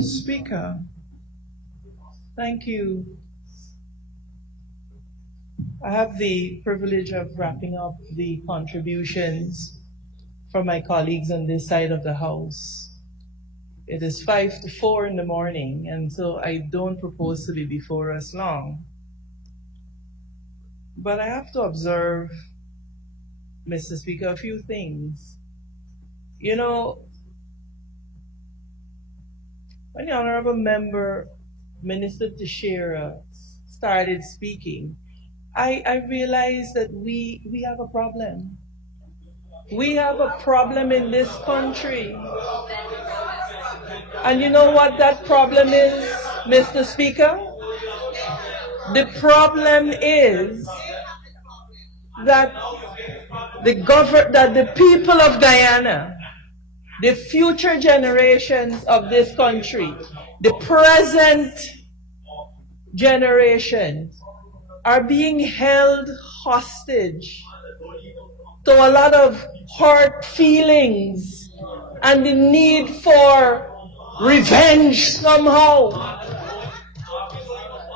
Speaker, thank you. I have the privilege of wrapping up the contributions from my colleagues on this side of the House. It is 5 to 4 in the morning, and so I don't propose to be before us long. But I have to observe, Mr. Speaker, a few things. You know, when the Honorable Member, Minister Teixeira, started speaking, I realized that we have a problem. We have a problem in this country. And you know what that problem is, Mr. Speaker? The problem is that the people of Guyana, the future generations of this country, the present generations, are being held hostage to a lot of hurt feelings and the need for revenge somehow.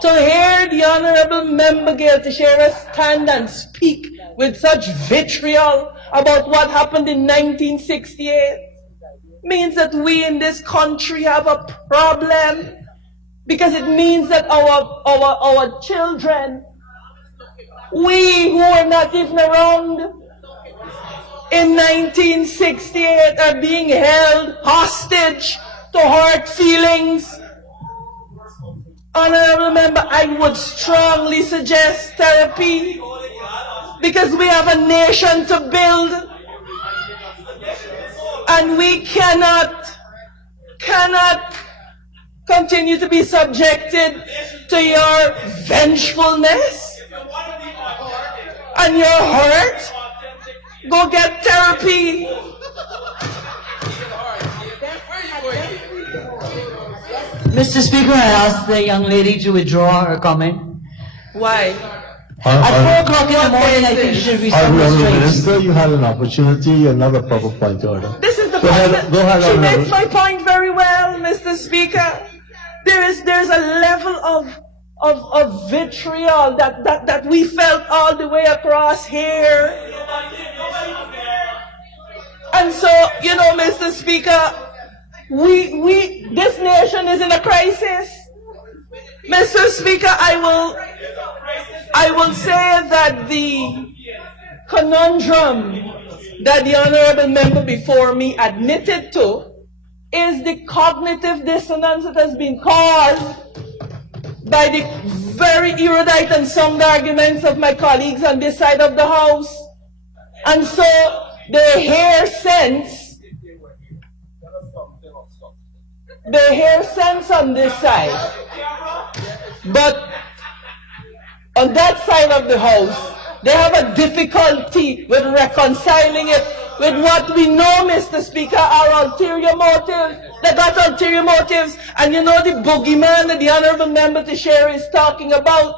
To hear the Honorable Member Gail Teixeira stand and speak with such vitriol about what happened in 1968 means that we in this country have a problem, because it means that our children, we who were not even around in 1968, are being held hostage to hurt feelings. Honorable Member, I would strongly suggest therapy, because we have a nation to build, and we cannot continue to be subjected to your vengefulness and your hurt. Go get therapy. Mr. Speaker, I ask the young lady to withdraw her comment. Why? At 4 o'clock in the morning, I think she should be some restraint. Minister, you had an opportunity, another proper point to order. This is the Go point. ahead, She makes my point very well, Mr. Speaker. There's a level of vitriol that we felt all the way across here. And so, you know, Mr. Speaker, this nation is in a crisis. Mr. Speaker, I will say that the conundrum that the Honorable Member before me admitted to is the cognitive dissonance that has been caused by the very erudite and sound arguments of my colleagues on this side of the House. And so they hear sense on this side. But on that side of the House, they have a difficulty with reconciling it with what we know, Mr. Speaker, are ulterior motives. They got ulterior motives. And you know the boogeyman that the Honorable Member Teixeira is talking about?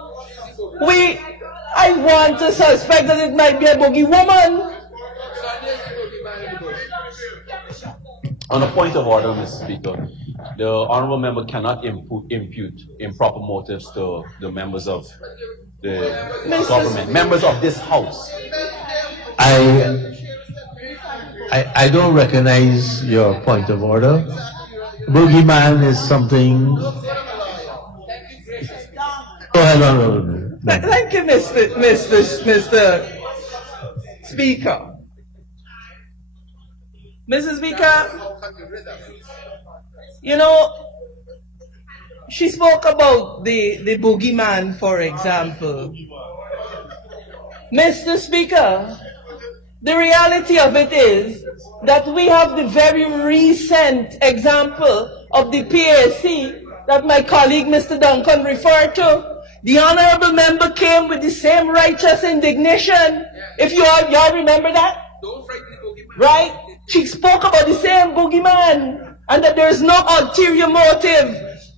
I want to suspect that it might be a boogie woman. On a point of order, Mr. Speaker, the Honourable Member cannot impute improper motives to the members of the government, members of this House. I don't recognize your point of order. Boogeyman is something. Go ahead, Honorable. Thank you, Mr. Speaker. Mrs. Speaker, you know, she spoke about the boogeyman, for example. Mr. Speaker, the reality of it is that we have the very recent example of the PAC that my colleague Mr. Duncan referred to. The Honorable Member came with the same righteous indignation. If you all remember that? Right? She spoke about the same boogeyman and that there is no ulterior motive.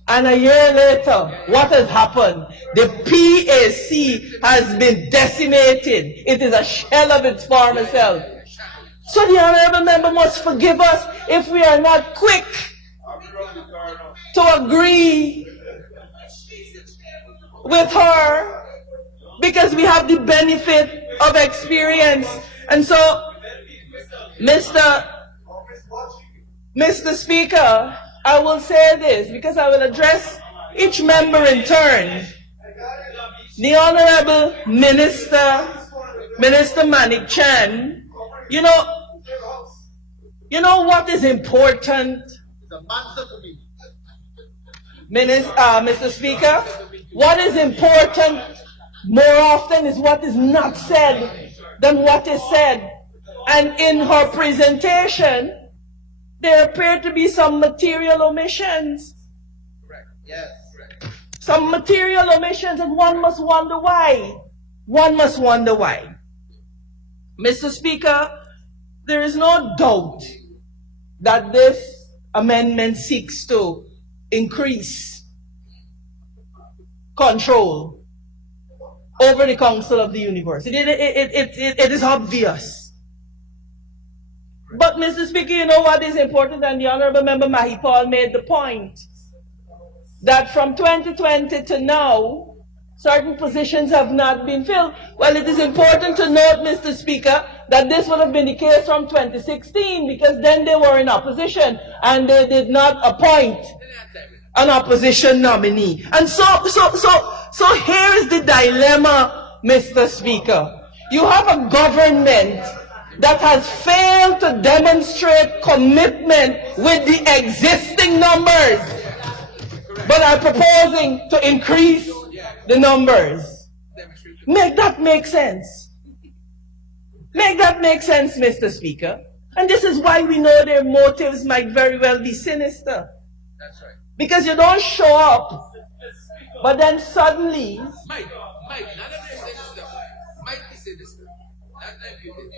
And a year later, what has happened? The PAC has been decimated. It is a shell of its former self. So the Honorable Member must forgive us if we are not quick to agree with her because we have the benefit of experience. And so, Mr. Speaker, I will say this because I will address each member in turn. The Honorable Minister Manik Chan, you know what is important? Mr. Speaker, what is important more often is what is not said than what is said. And in her presentation, there appear to be some material omissions. Correct. Yes. Correct. Some material omissions, and one must wonder why. One must wonder why. Mr. Speaker, there is no doubt that this amendment seeks to increase control over the Council of the University. It is obvious. But, Mr. Speaker, you know what is important, and the Honorable Member Mahipal made the point that from 2020 to now, certain positions have not been filled. Well, it is important to note, Mr. Speaker, that this would have been the case from 2016 because then they were in opposition and they did not appoint an opposition nominee. And so here is the dilemma, Mr. Speaker. You have a government that has failed to demonstrate commitment with the existing numbers, but are proposing to increase the numbers. Make that make sense. Make that make sense, Mr. Speaker. And this is why we know their motives might very well be sinister. That's right. Because you don't show up, but then suddenly... Mike, none of this is Mike is sinister. Not like you did.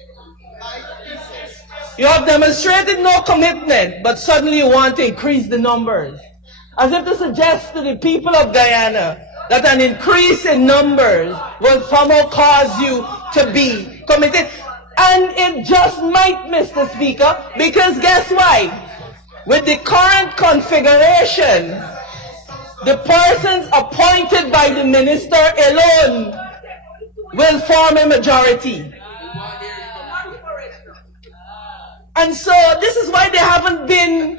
You have demonstrated no commitment, but suddenly you want to increase the numbers. As if to suggest to the people of Guyana that an increase in numbers will somehow cause you to be committed. And it just might, Mr. Speaker, because guess why? With the current configuration, the persons appointed by the minister alone will form a majority. And so this is why they haven't been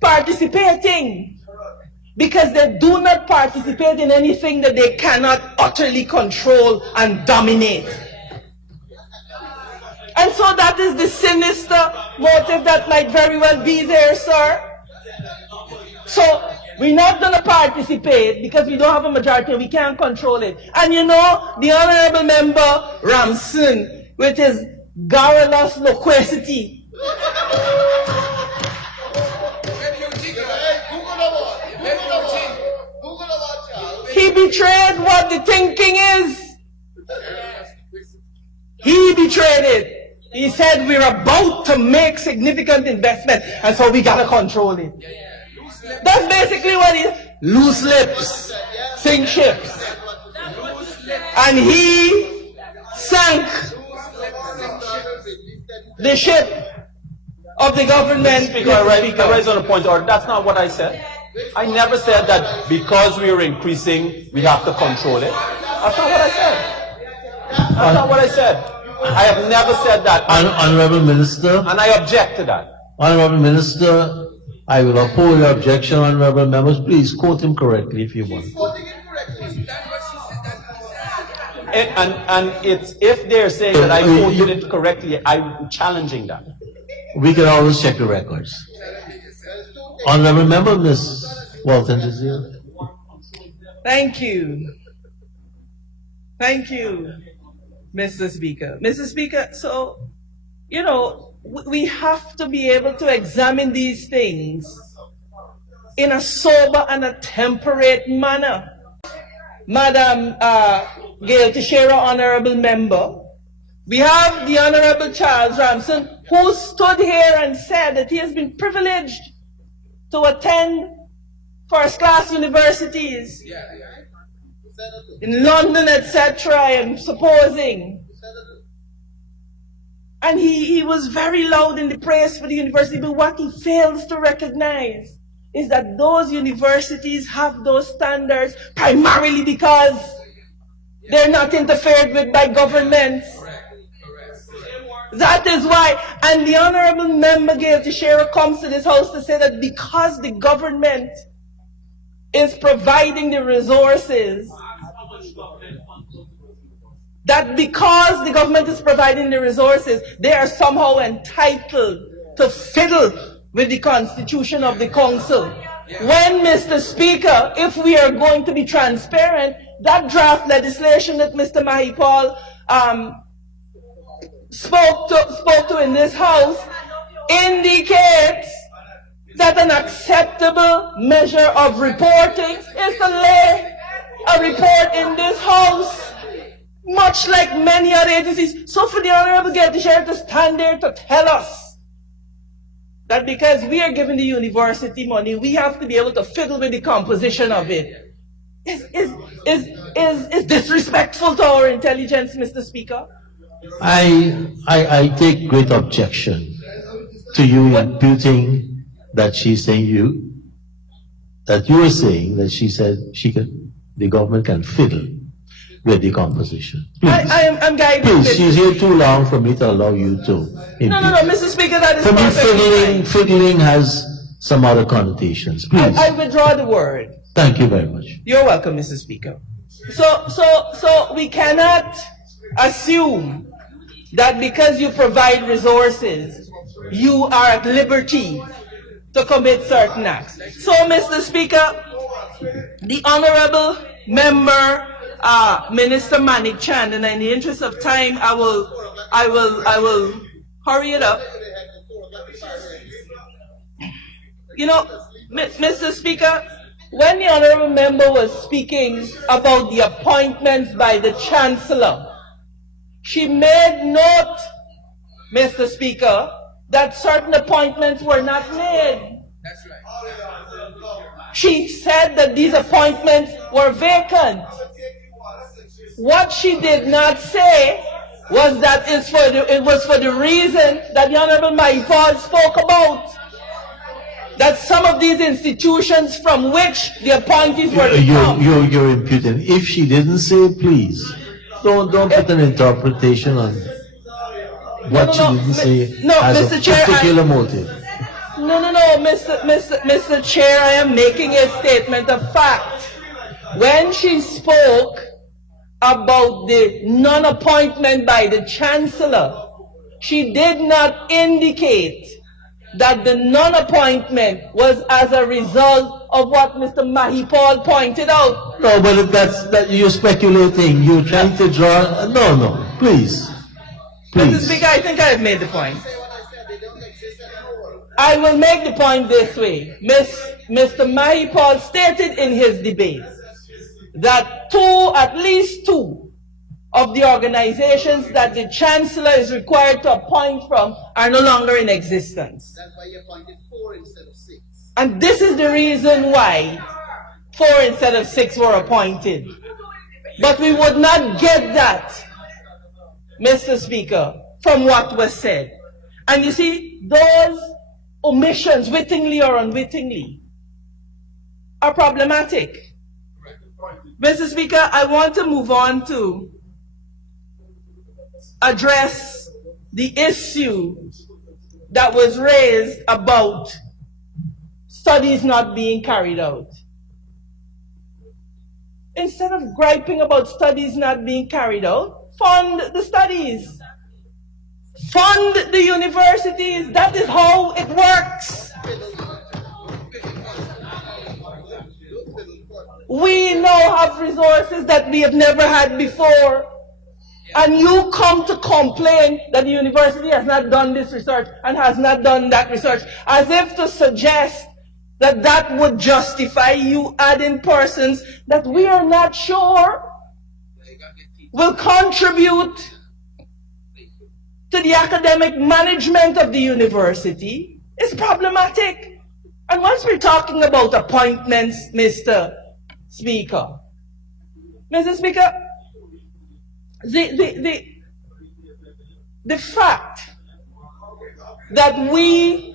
participating. Because they do not participate in anything that they cannot utterly control and dominate. And so that is the sinister motive that might very well be there, sir. So we're not going to participate because we don't have a majority and we can't control it. And you know, the Honorable Member Ramson, with his garrulous loquacity, he betrayed what the thinking is. He betrayed it. He said we're about to make significant investment and so we gotta control it. That's basically what he is. Loose lips, sink ships. And he sank the ship of the government. Speaker, I raise on a point of order. That's not what I said. I never said that because we are increasing, we have to control it. That's not what I said. That's not what I said. I have never said that. Honorable Minister. And I object to that. Honorable Minister, I will oppose your objection. Honorable members, please quote him correctly if you want. And it's if they're saying that I quoted it correctly, I'm challenging that. We can always check the records. Honorable Member, Ms. Walton-Desir. Thank you. Thank you, Mr. Speaker. Mr. Speaker, so, you know, we have to be able to examine these things in a sober and a temperate manner. Madam Gail Teixeira, Honorable Member, we have the Honorable Charles Ramson, who stood here and said that he has been privileged to attend first-class universities in London, etc., I'm supposing. And he was very loud in the praise for the university, but what he fails to recognize is that those universities have those standards primarily because they're not interfered with by governments. That is why, and the Honorable Member Gail Teixeira comes to this house to say that because the government is providing the resources, that because the government is providing the resources, they are somehow entitled to fiddle with the constitution of the council. When, Mr. Speaker, if we are going to be transparent, that draft legislation that Mr. Mahipal spoke to in this house indicates that an acceptable measure of reporting is to lay a report in this house, much like many other agencies. So for the Honorable Gail Teixeira to stand there to tell us that because we are giving the university money, we have to be able to fiddle with the composition of it is disrespectful to our intelligence, Mr. Speaker. I take great objection to you imputing that she's saying that you were saying that she said the government can fiddle with the composition. Please, I'm guiding. please, she's here too long for me to allow you to impute. No, Mr. Speaker, that is For me, perfectly fine. fiddling has some other connotations. Please. I withdraw the word. Thank you very much. You're welcome, Mr. Speaker. So we cannot assume that because you provide resources, you are at liberty to commit certain acts. So, Mr. Speaker, the Honorable Member Minister Manik Chand, and in the interest of time, I will hurry it up. You know, Mr. Speaker, when the Honorable Member was speaking about the appointments by the Chancellor, she made note, Mr. Speaker, that certain appointments were not made. That's right. She said that these appointments were vacant. What she did not say was that it was for the reason that the Honorable Mahipal spoke about. That some of these institutions from which the appointees were to come. You're imputing. If she didn't say, please, don't put an interpretation on what she didn't say as Mr. a Chair, particular motive. No, Mr. Chair, I am making a statement of fact. When she spoke about the non-appointment by the Chancellor, she did not indicate that the non-appointment was as a result of what Mr. Mahipal pointed out. No, but that you're speculating. You're trying to draw. No, please. Mr. Speaker, I think I have made the point. I will make the point this way. Mr. Mahipal stated in his debate that at least two of the organizations that the Chancellor is required to appoint from are no longer in existence. That's why you appointed 4 instead of 6. And this is the reason why 4 instead of 6 were appointed. But we would not get that, Mr. Speaker, from what was said. And you see, those omissions, wittingly or unwittingly, are problematic. Mr. Speaker, I want to move on to address the issue that was raised about studies not being carried out. Instead of griping about studies not being carried out, fund the studies. Fund the universities. That is how it works. We now have resources that we have never had before. And you come to complain that the university has not done this research and has not done that research, as if to suggest that that would justify you adding persons that we are not sure will contribute to the academic management of the university is problematic. And once we're talking about appointments, Mr. Speaker, the fact that we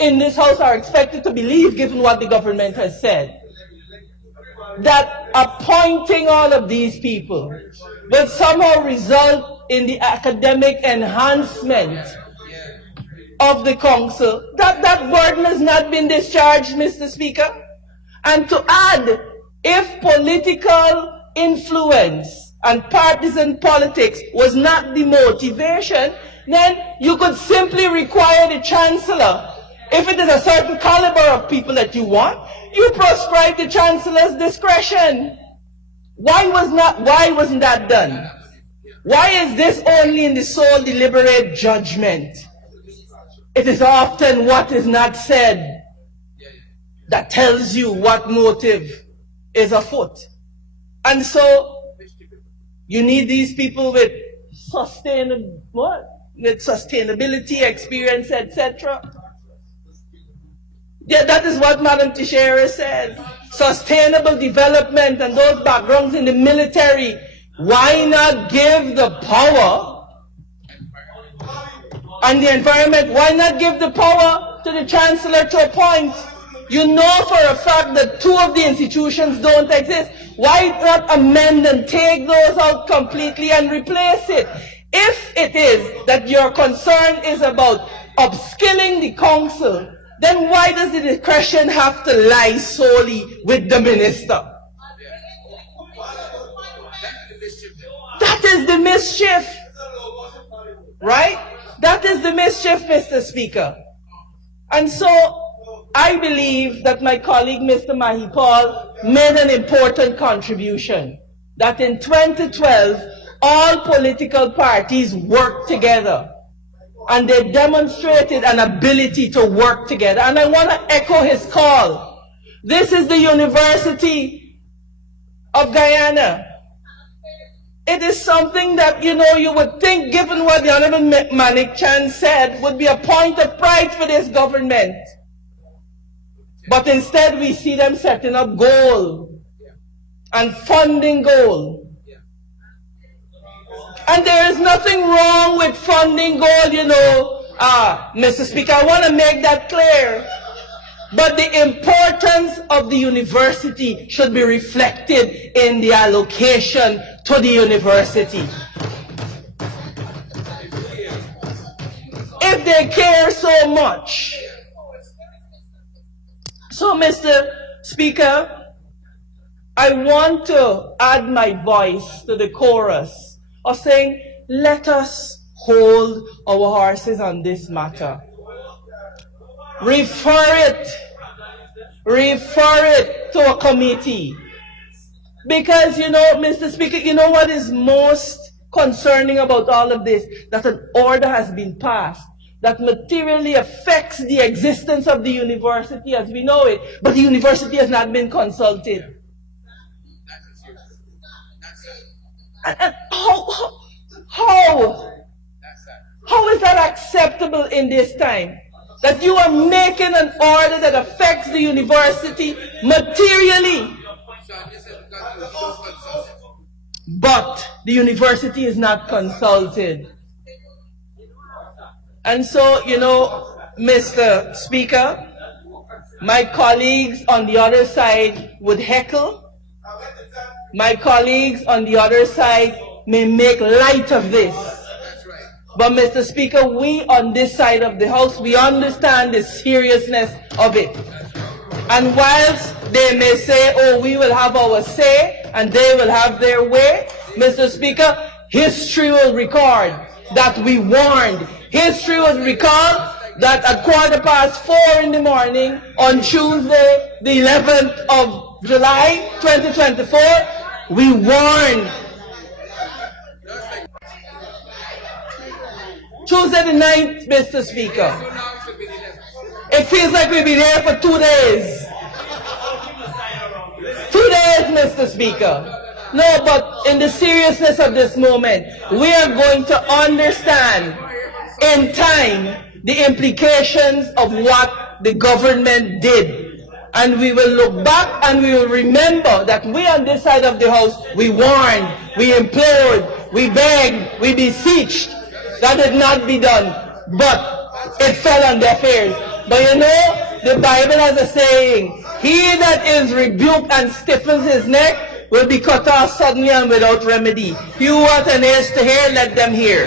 in this House are expected to believe, given what the government has said, that appointing all of these people will somehow result in the academic enhancement of the council. That burden has not been discharged, Mr. Speaker. And to add, if political influence and partisan politics was not the motivation, then you could simply require the chancellor, if it is a certain caliber of people that you want, you prescribe the chancellor's discretion. Why wasn't that done? Why is this only in the sole deliberate judgment? It is often what is not said that tells you what motive is afoot. And so you need these people with sustainability, experience, etc. Yeah, that is what Madam Teixeira said. Sustainable development and those backgrounds in the military. Why not give the power and the environment? Why not give the power to the chancellor to appoint? You know for a fact that two of the institutions don't exist. Why not amend and take those out completely and replace it? If it is that your concern is about upskilling the council, then why does the discretion have to lie solely with the minister? That is the mischief, right? That is the mischief, Mr. Speaker. And so I believe that my colleague, Mr. Mahipal, made an important contribution. That in 2012, all political parties worked together. And they demonstrated an ability to work together. And I want to echo his call. This is the University of Guyana. It is something that, you would think, given what the Honorable Manik Chan said, would be a point of pride for this government. But instead, we see them setting up goal and funding goal. And there is nothing wrong with funding goal, Mr. Speaker, I want to make that clear. But the importance of the university should be reflected in the allocation to the university. If they care so much. So, Mr. Speaker, I want to add my voice to the chorus of saying, let us hold our horses on this matter. Refer it to a committee. Because, Mr. Speaker, what is most concerning about all of this? That an order has been passed that materially affects the existence of the university as we know it, but the university has not been consulted. And how is that acceptable in this time? That you are making an order that affects the university materially, but the university is not consulted. And so, Mr. Speaker, my colleagues on the other side would heckle. My colleagues on the other side may make light of this. But Mr. Speaker, we on this side of the House, we understand the seriousness of it. And whilst they may say, oh, we will have our say and they will have their way, Mr. Speaker, history will record that we warned. History will record that at 4:15 in the morning on Tuesday, the 11th of July, 2024, we warned. Tuesday the 9th, Mr. Speaker. It feels like we'll be there for 2 days. 2 days, Mr. Speaker. No, but in the seriousness of this moment, we are going to understand in time the implications of what the government did. And we will look back and we will remember that we on this side of the House, we warned, we implored, we begged, we beseeched. That did not be done. But it fell on deaf ears. But you know, the Bible has a saying, he that is rebuked and stiffens his neck will be cut off suddenly and without remedy. He who hath an ears to hear, let them hear.